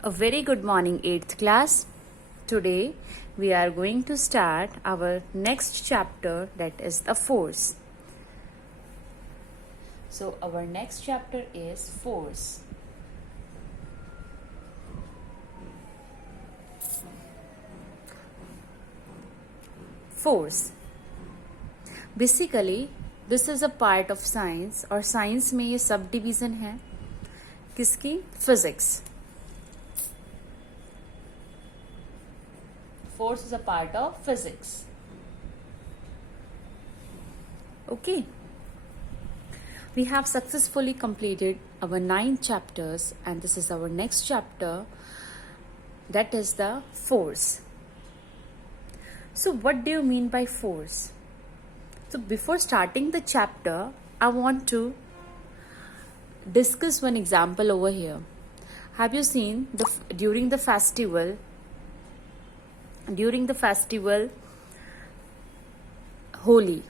A very good morning, 8th class. Today we are going to start our next chapter, that is the force. So our next chapter is force. Force. Basically, this is a part of science और science में ये sub division है किसकी? Physics. Force is a part of physics. Okay. We have successfully completed our 9 chapters and this is our next chapter, that is the force. So what do you mean by force? So before starting the chapter, I want to discuss one example over here. Have you seen during the festival Holi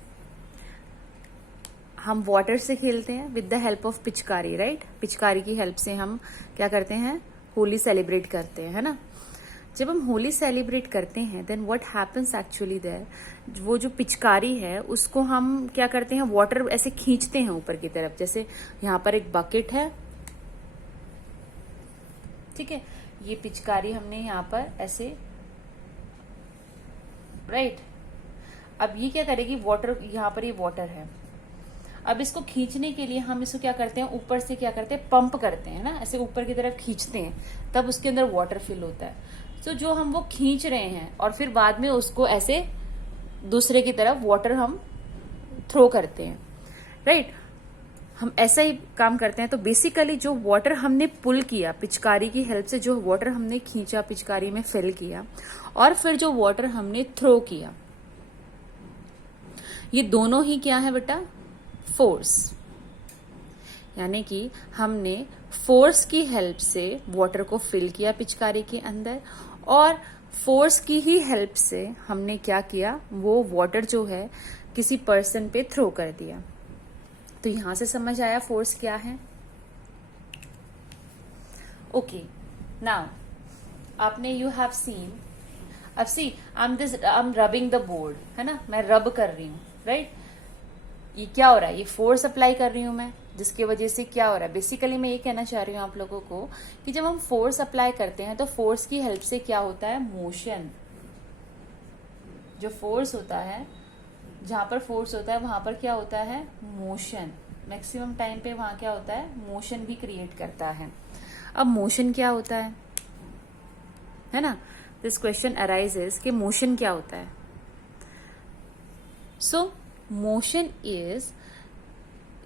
हम water से खेलते हैं with the help of पिचकारी, right? पिचकारी की help से हम क्या करते हैं? होली सेलिब्रेट करते हैं, है ना? जब हम होली सेलिब्रेट करते हैं then what happens actually there, वो जो पिचकारी है उसको हम क्या करते हैं? वाटर ऐसे खींचते हैं ऊपर की तरफ. जैसे यहाँ पर एक बकेट है, ठीक है, ये पिचकारी हमने यहाँ पर ऐसे, राइट. अब ये क्या करेगी? वाटर, यहाँ पर ये वाटर है. अब इसको खींचने के लिए हम इसको क्या करते हैं? ऊपर से क्या करते हैं? पंप करते हैं ना, ऐसे ऊपर की तरफ खींचते हैं, तब उसके अंदर वाटर फिल होता है. तो जो हम वो खींच रहे हैं और फिर बाद में उसको ऐसे दूसरे की तरफ वाटर हम थ्रो करते हैं, राइट. हम ऐसा ही काम करते हैं. तो बेसिकली जो वाटर हमने पुल किया पिचकारी की हेल्प से, जो वाटर हमने खींचा पिचकारी में फिल किया और फिर जो वाटर हमने थ्रो किया, ये दोनों ही क्या है बेटा? फोर्स. यानी कि हमने फोर्स की हेल्प से वाटर को फिल किया पिचकारी के अंदर और फोर्स की ही हेल्प से हमने क्या किया? वो वाटर जो है किसी पर्सन पे थ्रो कर दिया. तो यहां से समझ आया फोर्स क्या है? ओके. नाउ आपने यू हैव सीन, अब see I am rubbing the board, है ना, मैं रब कर रही हूं, राइट. ये क्या हो रहा है? ये फोर्स अप्लाई कर रही हूं मैं, जिसकी वजह से क्या हो रहा है? बेसिकली मैं ये कहना चाह रही हूं आप लोगों को कि जब हम फोर्स अप्लाई करते हैं तो फोर्स की हेल्प से क्या होता है? मोशन. जो फोर्स होता है, जहां पर फोर्स होता है वहां पर क्या होता है? मोशन. मैक्सिमम टाइम पे वहां क्या होता है? मोशन भी क्रिएट करता है. अब मोशन क्या होता है ना? दिस क्वेश्चन अराइजेस कि मोशन क्या होता है. सो मोशन इज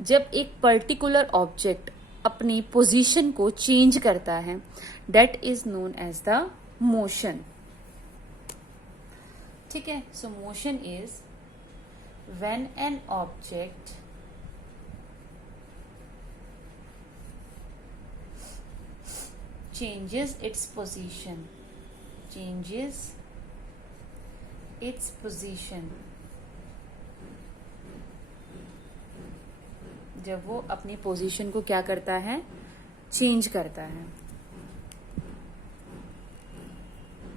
जब एक पर्टिकुलर ऑब्जेक्ट अपनी पोजीशन को चेंज करता है, that is known as the motion. ठीक है. So motion is when an object changes its position, जब वो अपनी पोजीशन को क्या करता है? चेंज करता है,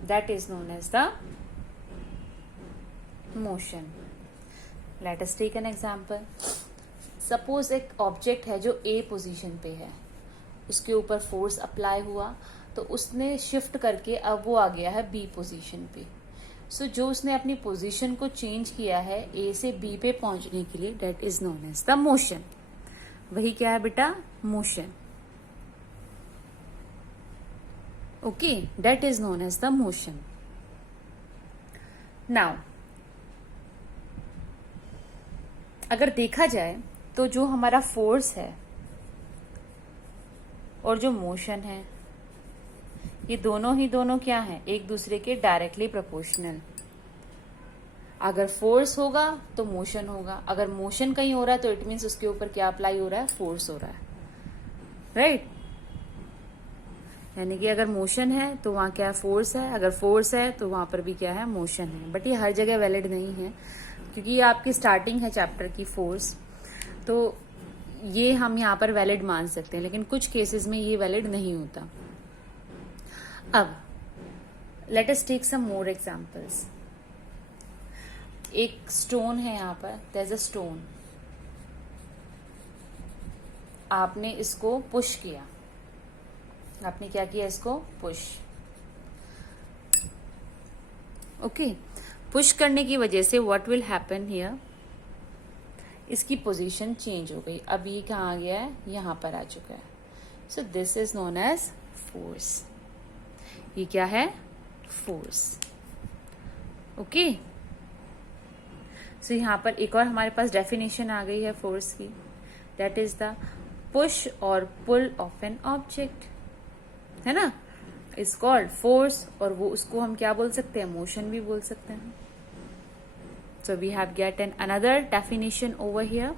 that is known as the motion. Let us take an example. Suppose एक ऑब्जेक्ट है जो ए पोजीशन पे है, उसके ऊपर फोर्स अप्लाई हुआ तो उसने शिफ्ट करके अब वो आ गया है बी पोजीशन पे. सो जो उसने अपनी पोजीशन को चेंज किया है ए से बी पे पहुंचने के लिए, that is known as the motion. वही क्या है बेटा? Motion. Okay, that is known as the motion. Now अगर देखा जाए तो जो हमारा फोर्स है और जो मोशन है, ये दोनों क्या है? एक दूसरे के डायरेक्टली प्रोपोर्शनल. अगर फोर्स होगा तो मोशन होगा, अगर मोशन कहीं हो रहा है तो इट मीन्स उसके ऊपर क्या अप्लाई हो रहा है? फोर्स हो रहा है, राइट. यानी कि अगर मोशन है तो वहां क्या फोर्स है, अगर फोर्स है तो वहां पर भी क्या है? मोशन है. बट ये हर जगह वैलिड नहीं है क्योंकि ये आपकी स्टार्टिंग है चैप्टर की फोर्स, तो ये हम यहाँ पर वैलिड मान सकते हैं, लेकिन कुछ केसेस में ये वैलिड नहीं होता. अब let us take some more examples. एक स्टोन है यहाँ पर, देयर इज अ स्टोन. आपने इसको पुश किया. आपने क्या किया? इसको पुश. ओके. पुश करने की वजह से व्हाट विल हैपन हियर, इसकी पोजीशन चेंज हो गई. अब ये कहाँ आ गया है? यहाँ पर आ चुका है. So this is known as force. ये क्या है? फोर्स. ओके. सो यहाँ पर एक और हमारे पास डेफिनेशन आ गई है फोर्स की. दैट इज द पुश और पुल ऑफ एन ऑब्जेक्ट. है ना? Is called force. और वो उसको हम क्या बोल सकते हैं? मोशन भी बोल सकते हैं. So we have get another definition over here.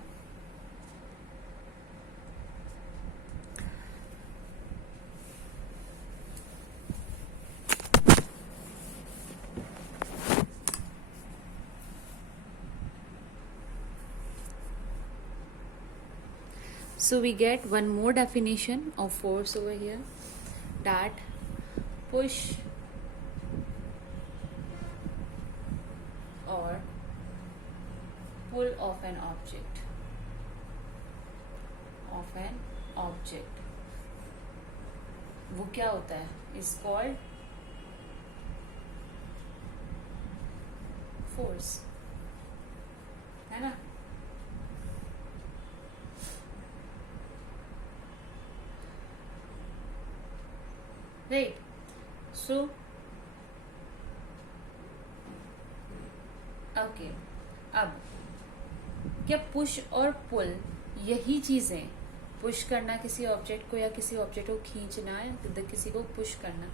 So we get one more definition of force over here, that push or pull of an object. वो क्या होता है? Is called force. है ना? राइट. So okay. अब क्या push और पुल यही चीजें, पुश करना किसी ऑब्जेक्ट को या किसी ऑब्जेक्ट को खींचना या किसी को पुश करना,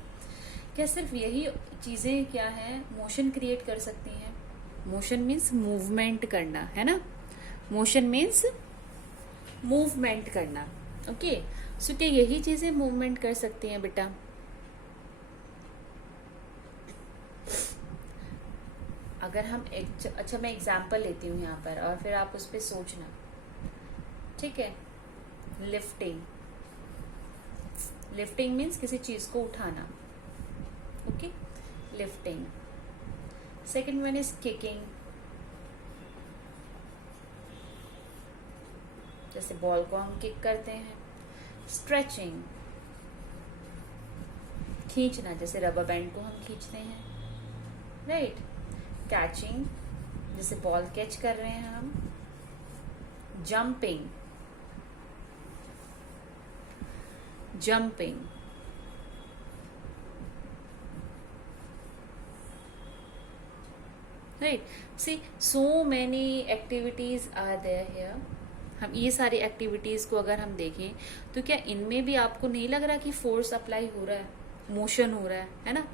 क्या सिर्फ यही चीजें क्या है मोशन क्रिएट कर सकती हैं? मोशन मीन्स मूवमेंट करना. है ना? मोशन मीन्स मूवमेंट करना. ओके. सो क्या यही चीजें मूवमेंट कर सकती हैं बेटा? अगर हम अच्छा मैं एग्जाम्पल लेती हूँ यहाँ पर और फिर आप उस पर सोचना. ठीक है? लिफ्टिंग. लिफ्टिंग मीन्स किसी चीज को उठाना. Okay. Lifting. Second one is kicking. जैसे बॉल को हम किक करते हैं. स्ट्रेचिंग, खींचना, जैसे रबर बैंड को हम खींचते हैं. राइट. कैचिंग, जैसे बॉल कैच कर रहे हैं हम. Jumping, right. See so many activities are there here. हम ये सारी एक्टिविटीज को अगर हम देखें तो क्या इनमें भी आपको नहीं लग रहा कि फोर्स अप्लाई हो रहा है? मोशन हो रहा है ना?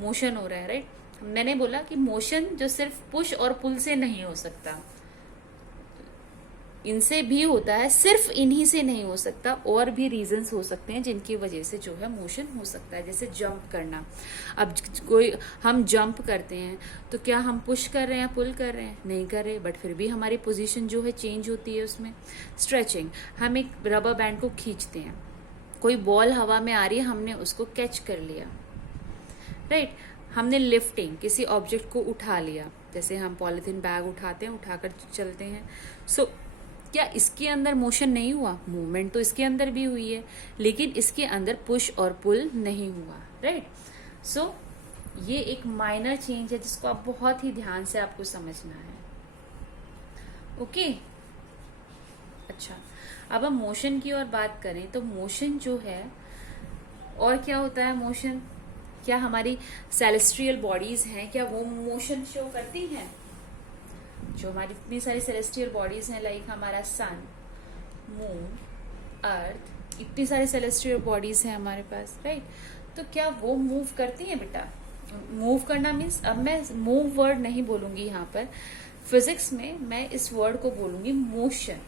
मोशन हो रहा है. राइट. मैंने बोला कि मोशन जो सिर्फ पुश और पुल से नहीं हो सकता, इनसे भी होता है, सिर्फ इन्हीं से नहीं हो सकता. और भी रीजंस हो सकते हैं जिनकी वजह से जो है मोशन हो सकता है. जैसे जंप करना. अब कोई हम जंप करते हैं तो क्या हम पुश कर रहे हैं, पुल कर रहे हैं? नहीं कर रहे, बट फिर भी हमारी पोजीशन जो है चेंज होती है उसमें. स्ट्रेचिंग, हम एक रबर बैंड को खींचते हैं. कोई बॉल हवा में आ रही है, हमने उसको कैच कर लिया. राइट. हमने लिफ्टिंग, किसी ऑब्जेक्ट को उठा लिया. जैसे हम पॉलिथीन बैग उठाते हैं, उठाकर चलते हैं. सो क्या इसके अंदर मोशन नहीं हुआ? मूवमेंट तो इसके अंदर भी हुई है, लेकिन इसके अंदर पुश और पुल नहीं हुआ. राइट. सो ये एक माइनर चेंज है जिसको आप बहुत ही ध्यान से आपको समझना है. ओके. अच्छा, अब हम मोशन की और बात करें तो मोशन जो है, और क्या होता है मोशन? क्या हमारी सेलेस्ट्रियल बॉडीज हैं, क्या वो मोशन शो करती हैं? जो हमारी इतनी सारी सेलेस्टियल बॉडीज हैं, लाइक हमारा सन, मून, अर्थ, इतनी सारी सेलेस्टियल बॉडीज हैं हमारे पास. राइट. तो क्या वो मूव करती हैं बेटा? मूव करना मीन्स, अब मैं मूव वर्ड नहीं बोलूंगी यहाँ पर. फिजिक्स में मैं इस वर्ड को बोलूंगी मोशन.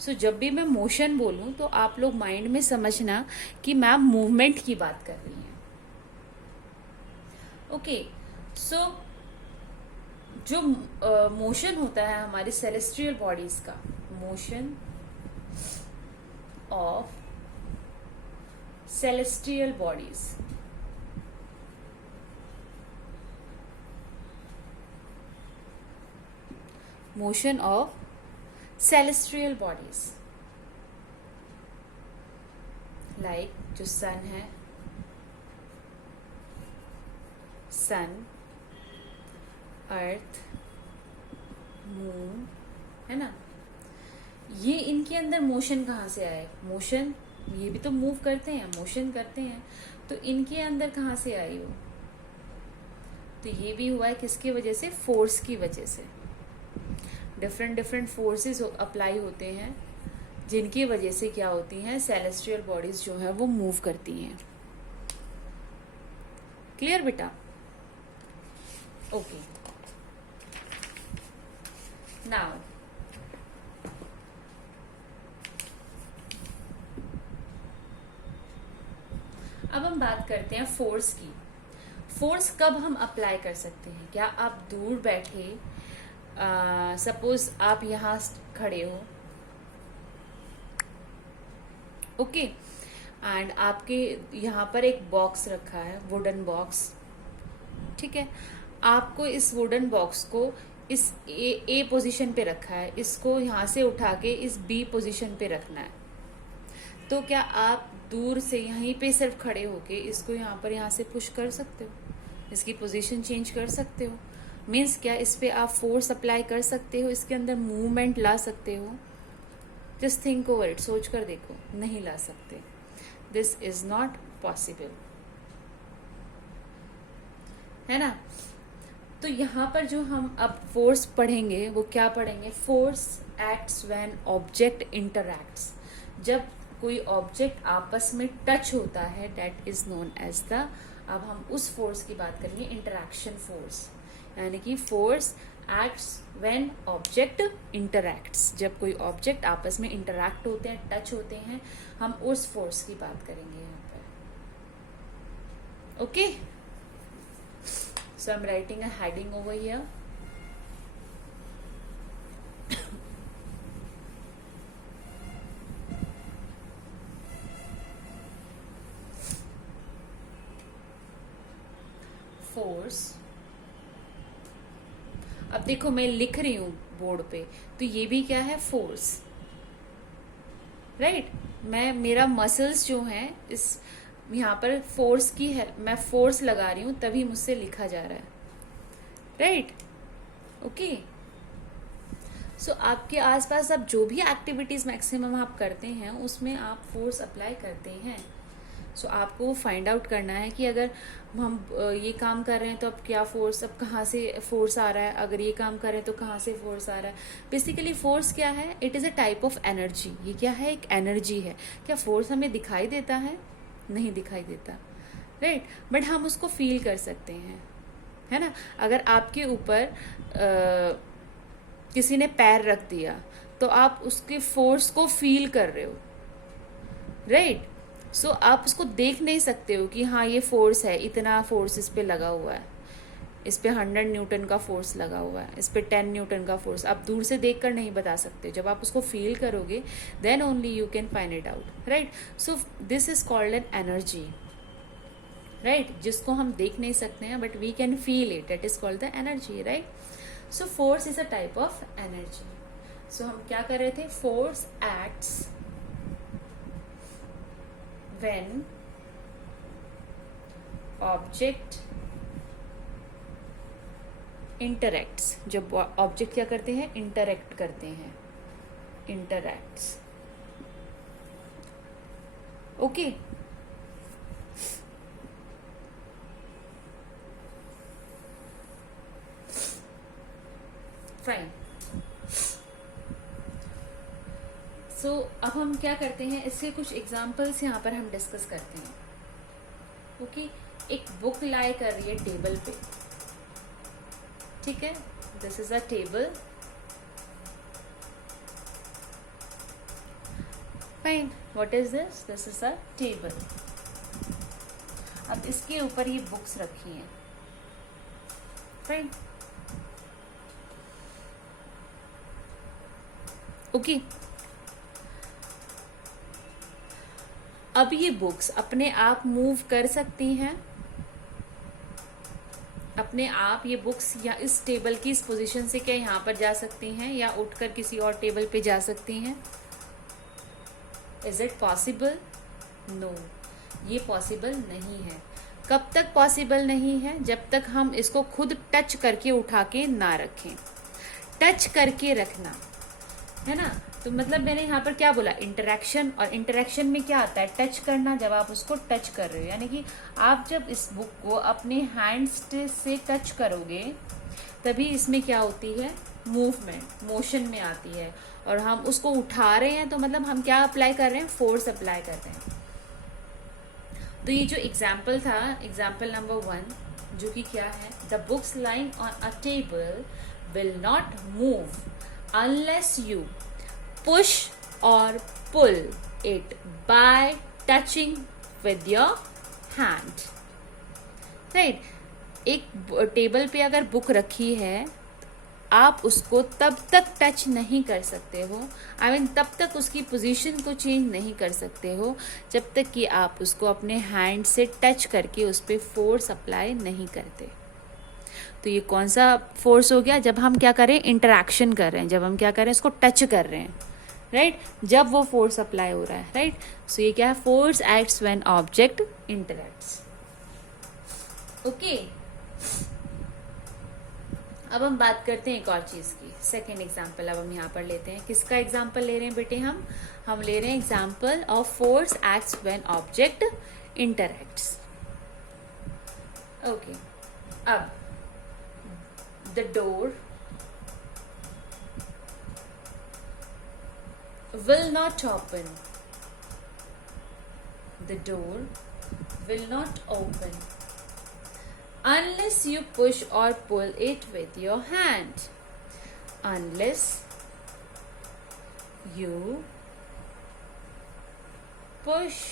सो जब भी मैं मोशन बोलूं तो आप लोग माइंड में समझना कि मैम मूवमेंट की बात कर रही हैं. ओके. सो जो मोशन होता है हमारी सेलेस्ट्रियल बॉडीज का, motion of celestial bodies. motion of celestial bodies, like जो sun है, sun, अर्थ, मून, है ना, ये इनके अंदर मोशन कहाँ से आए? मोशन, ये भी तो मूव करते हैं, मोशन करते हैं, तो इनके अंदर कहाँ से आई वो? तो ये भी हुआ है किसकी वजह से? फोर्स की वजह से। डिफरेंट डिफरेंट फोर्सेस अप्लाई होते हैं जिनकी वजह से क्या होती हैं? सेलेस्टियल बॉडीज जो है वो मूव करती हैं। क्लियर बेटा? ओके, नाउ अब हम बात करते हैं फोर्स की। फोर्स कब हम अप्लाई कर सकते हैं? क्या आप दूर बैठे, सपोज आप यहाँ खड़े हो, ओके, एंड आपके यहाँ पर एक बॉक्स रखा है, वुडन बॉक्स, ठीक है, आपको इस वुडन बॉक्स को इस ए पोजीशन पे रखा है, इसको यहाँ से उठा के इस बी पोजीशन पे रखना है, तो क्या आप दूर से यहीं पे सिर्फ खड़े होके इसको यहाँ से पुश कर सकते हो? इसकी पोजीशन चेंज कर सकते हो? मीन्स क्या इस पे आप फोर्स अप्लाई कर सकते हो? इसके अंदर मूवमेंट ला सकते हो? जस्ट थिंक ओवर इट, सोच कर देखो। नहीं ला सकते। दिस इज नॉट पॉसिबल, है ना। तो यहाँ पर जो हम अब फोर्स पढ़ेंगे वो क्या पढ़ेंगे? Force acts when object interacts. जब कोई ऑब्जेक्ट आपस में टच होता है, that is known as the, अब हम उस फोर्स की बात करेंगे, इंटरैक्शन फोर्स, यानी कि force acts when object interacts. जब कोई ऑब्जेक्ट आपस में इंटरैक्ट होते हैं, टच होते हैं, हम उस फोर्स की बात करेंगे यहाँ पर। Okay, so I'm writing a heading over here. Force. अब देखो मैं लिख रही हूं बोर्ड पे, तो ये भी क्या है? Force, right. मैं, मेरा मसल्स जो हैं, इस यहाँ पर फोर्स की है, मैं फोर्स लगा रही हूं तभी मुझसे लिखा जा रहा है, राइट। ओके, सो आपके आसपास अब जो भी एक्टिविटीज मैक्सिमम आप करते हैं उसमें आप फोर्स अप्लाई करते हैं। सो आपको फाइंड आउट करना है कि अगर हम ये काम कर रहे हैं तो अब क्या फोर्स, अब कहाँ से फोर्स आ रहा है, अगर ये काम कर रहे हैं तो कहाँ से फोर्स आ रहा है। बेसिकली फोर्स क्या है? It is a type of energy. ये क्या है? एक एनर्जी है। क्या फोर्स हमें दिखाई देता है? नहीं दिखाई देता, राइट, बट हम उसको फील कर सकते हैं, है ना। अगर आपके ऊपर किसी ने पैर रख दिया तो आप उसके फोर्स को फील कर रहे हो, राइट। सो आप उसको देख नहीं सकते हो कि हाँ ये फोर्स है, इतना फोर्स इस पे लगा हुआ है, इस पे 100 न्यूटन का फोर्स लगा हुआ है, इस पे 10 न्यूटन का फोर्स आप दूर से देखकर नहीं बता सकते। जब आप उसको फील करोगे then only you can find it out, right. So this is called an energy, right, जिसको हम देख नहीं सकते हैं but we can feel it, that is called the energy, right. So force is a type of energy. So हम क्या कर रहे थे? Force acts when object interacts. जब ऑब्जेक्ट क्या करते हैं? इंटरैक्ट करते हैं, इंटरैक्ट्स, ओके। फाइन। सो अब हम क्या करते हैं, इसके कुछ एग्जाम्पल्स यहाँ पर हम डिस्कस करते हैं, ओके। एक बुक लाई कर रही है टेबल पे, ठीक है, this is a table, fine. What is this? This is a table. अब इसके ऊपर ये बुक्स रखी हैं, फाइन, ओके। अब ये बुक्स अपने आप मूव कर सकती हैं? अपने आप ये बुक्स या इस टेबल की इस पोजीशन से क्या यहाँ पर जा सकती हैं या उठकर किसी और टेबल पे जा सकती हैं? Is it possible? नो, ये पॉसिबल नहीं है। कब तक पॉसिबल नहीं है? जब तक हम इसको खुद टच करके उठा के ना रखें। टच करके रखना है ना, तो मतलब मैंने यहाँ पर क्या बोला, इंटरेक्शन। और इंटरेक्शन में क्या आता है? टच करना। जब आप उसको टच कर रहे हो, यानी कि आप जब इस बुक को अपने हैंड्स से टच करोगे तभी इसमें क्या होती है? मूवमेंट, मोशन में आती है। और हम उसको उठा रहे हैं तो मतलब हम क्या अप्लाई कर रहे हैं? फोर्स अप्लाई कर रहे हैं। तो ये जो एग्जाम्पल था, एग्जाम्पल नंबर 1, जो कि क्या है, the books lying on a table will not move unless you push or pull it by touching with your hand. Right? एक टेबल पे अगर बुक रखी है, आप उसको तब तक टच नहीं कर सकते हो, तब तक उसकी पोजीशन को चेंज नहीं कर सकते हो जब तक कि आप उसको अपने हैंड से टच करके उस पर फोर्स अप्लाई नहीं करते। तो ये कौन सा फोर्स हो गया? जब हम क्या करें? इंटरैक्शन कर रहे हैं, जब हम क्या कर रहे हैं? इसको टच कर रहे हैं, राइट? जब वो फोर्स अप्लाई हो रहा है, राइट? सो ये क्या है? Force acts when object interacts. Okay, अब हम बात करते हैं एक और चीज की। सेकेंड एग्जाम्पल अब हम यहाँ पर लेते हैं। किसका एग्जाम्पल ले रहे हैं बेटे? हम ले रहे हैं example of force acts when object interacts. Okay, अब the door will not open. The door will not open unless you push or pull it with your hand. Unless you push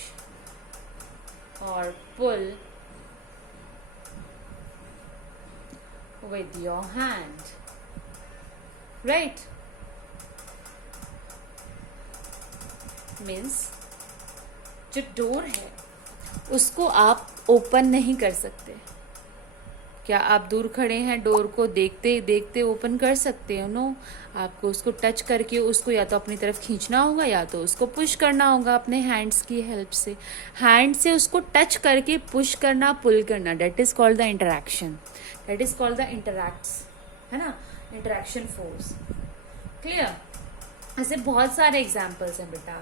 or pull with your hand, right? Means जो door है उसको आप open नहीं कर सकते। क्या आप दूर खड़े हैं, डोर को देखते देखते ओपन कर सकते हो? नो, आपको उसको टच करके उसको या तो अपनी तरफ खींचना होगा या तो उसको पुश करना होगा अपने हैंड्स की हेल्प से। हैंड से उसको टच करके पुश करना, पुल करना, that is called the interaction, that is called the interacts, है ना, इंटरैक्शन फोर्स। क्लियर? ऐसे बहुत सारे एग्जाम्पल्स हैं बेटा।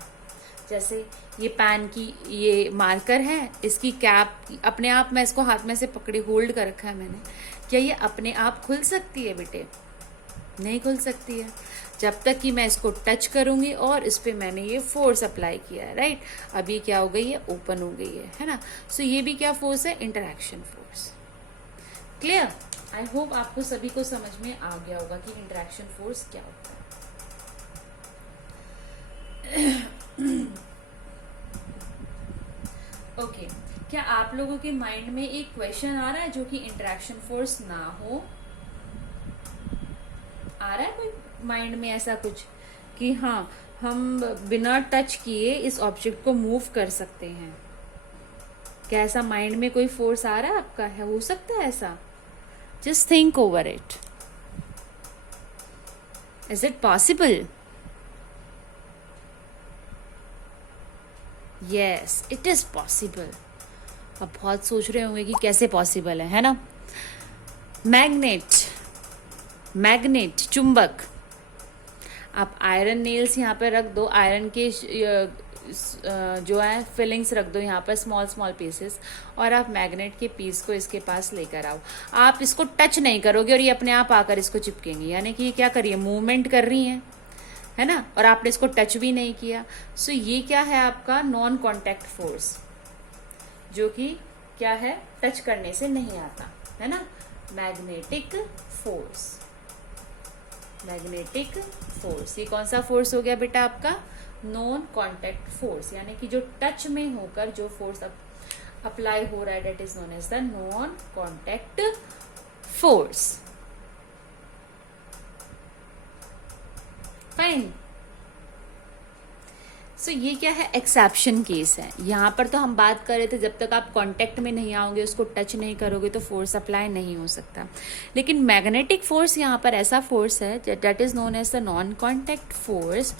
जैसे ये पेन की ये मार्कर है, इसकी कैप अपने आप, मैं इसको हाथ में से पकड़े होल्ड कर रखा है मैंने, क्या ये अपने आप खुल सकती है बेटे? नहीं खुल सकती है, जब तक कि मैं इसको टच करूंगी और इस पे मैंने ये फोर्स अप्लाई किया है, राइट? अब ये क्या हो गई है? ओपन हो गई है ना? सो ये भी क्या फोर्स है? Interaction force. Clear? I hope आपको सभी को समझ में आ गया होगा कि इंटरैक्शन फोर्स क्या होता है। ओके, क्या आप लोगों के माइंड में एक क्वेश्चन आ रहा है जो कि इंटरैक्शन फोर्स ना हो? आ रहा है कोई माइंड में ऐसा कुछ कि हाँ, हम बिना टच किए इस ऑब्जेक्ट को मूव कर सकते हैं? क्या ऐसा माइंड में कोई फोर्स आ रहा है आपका? है, हो सकता है ऐसा? Just think over it. Is it possible? Yes, it is possible. अब बहुत सोच रहे होंगे कि कैसे पॉसिबल है ना? मैग्नेट, चुंबक। आप आयरन नेल्स यहाँ पे रख दो, आयरन के जो है फिलिंग्स रख दो यहाँ पर, स्मॉल स्मॉल पीसेस, और आप मैग्नेट के पीस को इसके पास लेकर आओ। आप इसको टच नहीं करोगे और ये अपने आप आकर इसको चिपकेंगे, यानी कि ये क्या कर रही है? मूवमेंट कर रही है ना? और आपने इसको टच भी नहीं किया। सो ये क्या है? आपका नॉन कॉन्टैक्ट फोर्स, जो कि क्या है? टच करने से नहीं आता, है ना? Magnetic force. मैग्नेटिक फोर्स, ये कौन सा फोर्स हो गया बेटा? आपका नॉन कॉन्टैक्ट फोर्स, यानी कि जो टच में होकर जो फोर्स अप्लाई हो रहा है, that is known as the non contact force. Fine. So ये क्या है, एक्सेप्शन केस है। यहाँ पर तो हम बात कर रहे थे जब तक आप कांटेक्ट में नहीं आओगे, उसको टच नहीं करोगे तो फोर्स अप्लाई नहीं हो सकता। लेकिन मैग्नेटिक फोर्स यहाँ पर ऐसा फोर्स है that is known as the non contact force.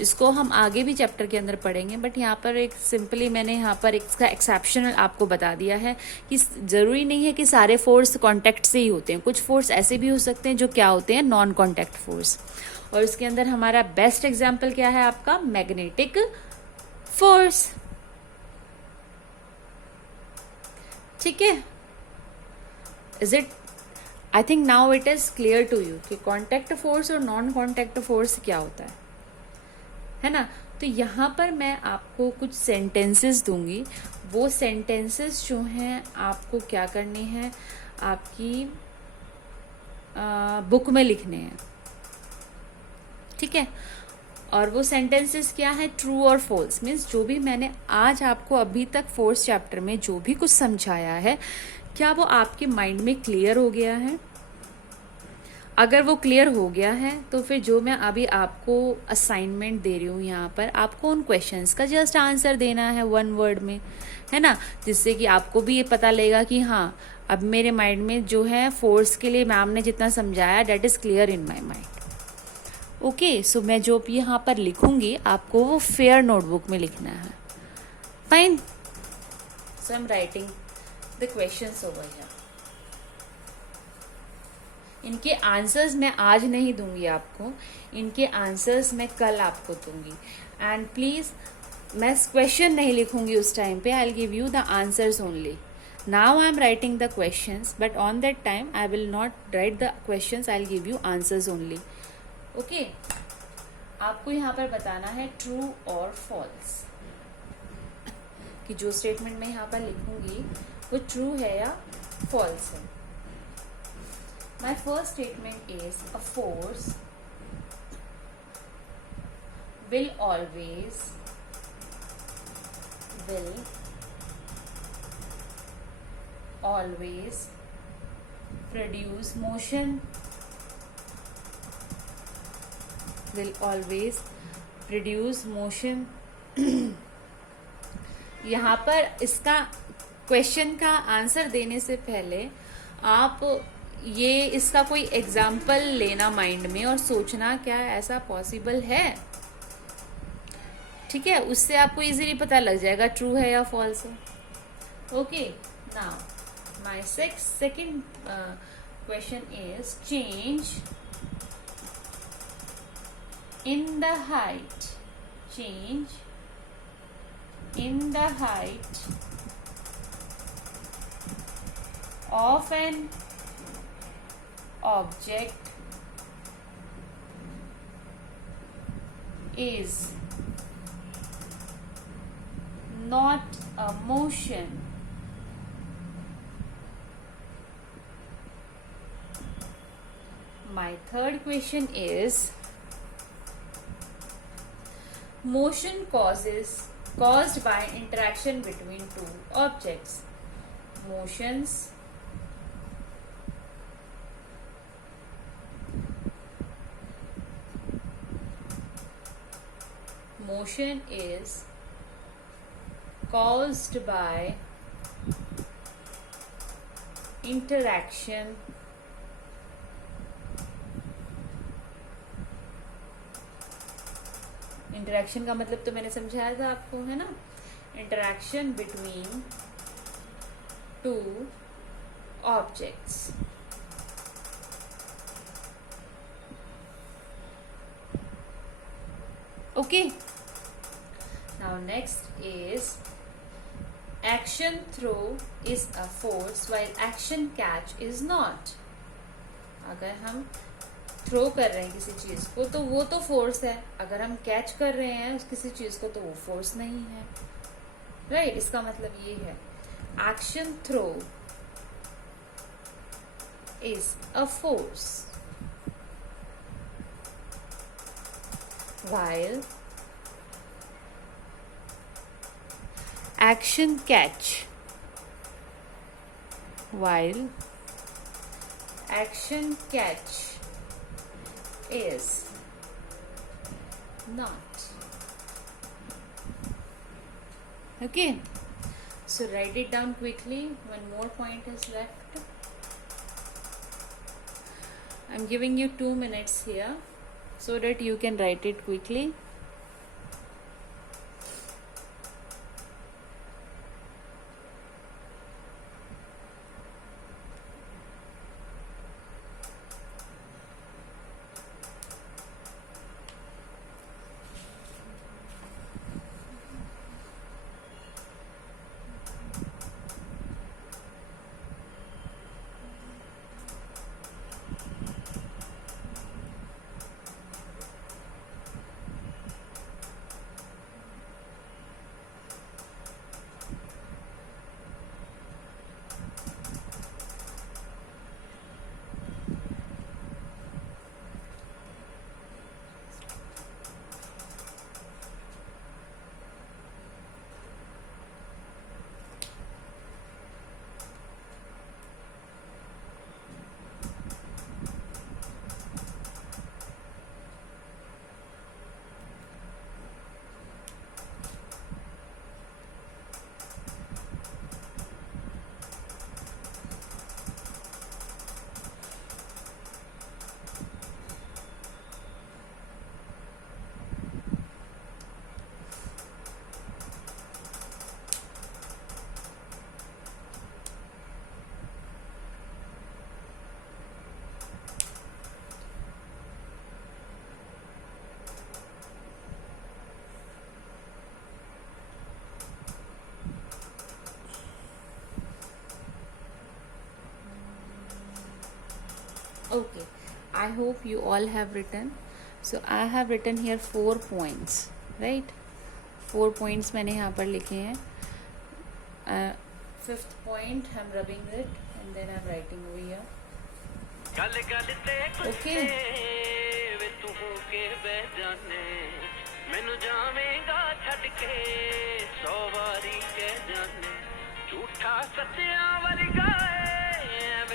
इसको हम आगे भी चैप्टर के अंदर पढ़ेंगे, बट यहाँ पर एक सिंपली मैंने यहाँ पर इसका एक्सेप्शनल आपको बता दिया है कि ज़रूरी नहीं है कि सारे फोर्स कॉन्टैक्ट से ही होते हैं, कुछ फोर्स ऐसे भी हो सकते हैं जो क्या होते हैं, नॉन कॉन्टैक्ट फोर्स। और इसके अंदर हमारा बेस्ट एग्जाम्पल क्या है, आपका मैग्नेटिक फोर्स। ठीक है, is it, I think now it is clear to you कि कॉन्टैक्ट फोर्स और नॉन कॉन्टैक्ट फोर्स क्या होता है ना। तो यहाँ पर मैं आपको कुछ सेंटेंसेस दूंगी, वो सेंटेंसेस जो हैं आपको क्या करनी है, आपकी बुक में लिखने हैं। ठीक है, और वो सेंटेंसेस क्या है, ट्रू और फॉल्स। मीन्स जो भी मैंने आज आपको अभी तक फोर्थ चैप्टर में जो भी कुछ समझाया है, क्या वो आपके माइंड में क्लियर हो गया है। अगर वो क्लियर हो गया है तो फिर जो मैं अभी आपको असाइनमेंट दे रही हूँ यहाँ पर, आपको उन क्वेश्चंस का जस्ट आंसर देना है 1 वर्ड में, है ना, जिससे कि आपको भी ये पता लगेगा कि हाँ अब मेरे माइंड में जो है फोर्स के लिए मैम ने जितना समझाया that is clear in my mind. Okay, so मैं जो भी यहाँ पर लिखूंगी आपको वो फेयर नोटबुक में लिखना है। Fine, so I am writing the questions over here. इनके आंसर्स मैं आज नहीं दूंगी आपको, इनके आंसर्स मैं कल आपको दूंगी। एंड प्लीज, मैं क्वेश्चन नहीं लिखूंगी उस टाइम पे, I will give you the answers only. Now I am writing the questions, but on that time I will not right the questions, I will give you answers only. Okay, आपको यहाँ पर बताना है true और false, कि जो statement मैं यहाँ पर लिखूंगी वो ट्रू है या फॉल्स है। My first statement is a force will always produce motion, will always produce motion। यहाँ पर इसका क्वेश्चन का आंसर देने से पहले आप ये इसका कोई एग्जाम्पल लेना माइंड में और सोचना क्या ऐसा पॉसिबल है। ठीक है, उससे आपको इजीली पता लग जाएगा ट्रू है या फॉल्स है। Okay, now my second question is change in the height, change in the height of an object is not a motion। My third question is motion caused by interaction between two objects। Motion is caused by interaction का मतलब तो मैंने समझाया था आपको, है ना, interaction between two objects. Okay, now next is action throw is a force while action catch is not। अगर हम थ्रो कर रहे हैं किसी चीज को तो वो तो फोर्स है, अगर हम कैच कर रहे हैं किसी चीज को तो वो फोर्स नहीं है। राइट, इसका मतलब ये है action throw is a force while action catch is not। Okay, so write it down quickly. One more point is left. I'm giving you 2 minutes here so that you can write it quickly. Okay, I hope you all have written. So I have written here 4 points, right? 4 points मैंने यहाँ पर लिखे हैं. Fifth point, I'm rubbing it and then I'm writing over here. Okay. ਮੈਨੂੰ ਜਾਵੇਂਗਾ ਛੱਡ ਕੇ 100 ਵਾਰੀ ਕਹਿ ਜਾਨੇ ਝੂਠਾ ਸੱਚਿਆਂ ਵਰਗਾ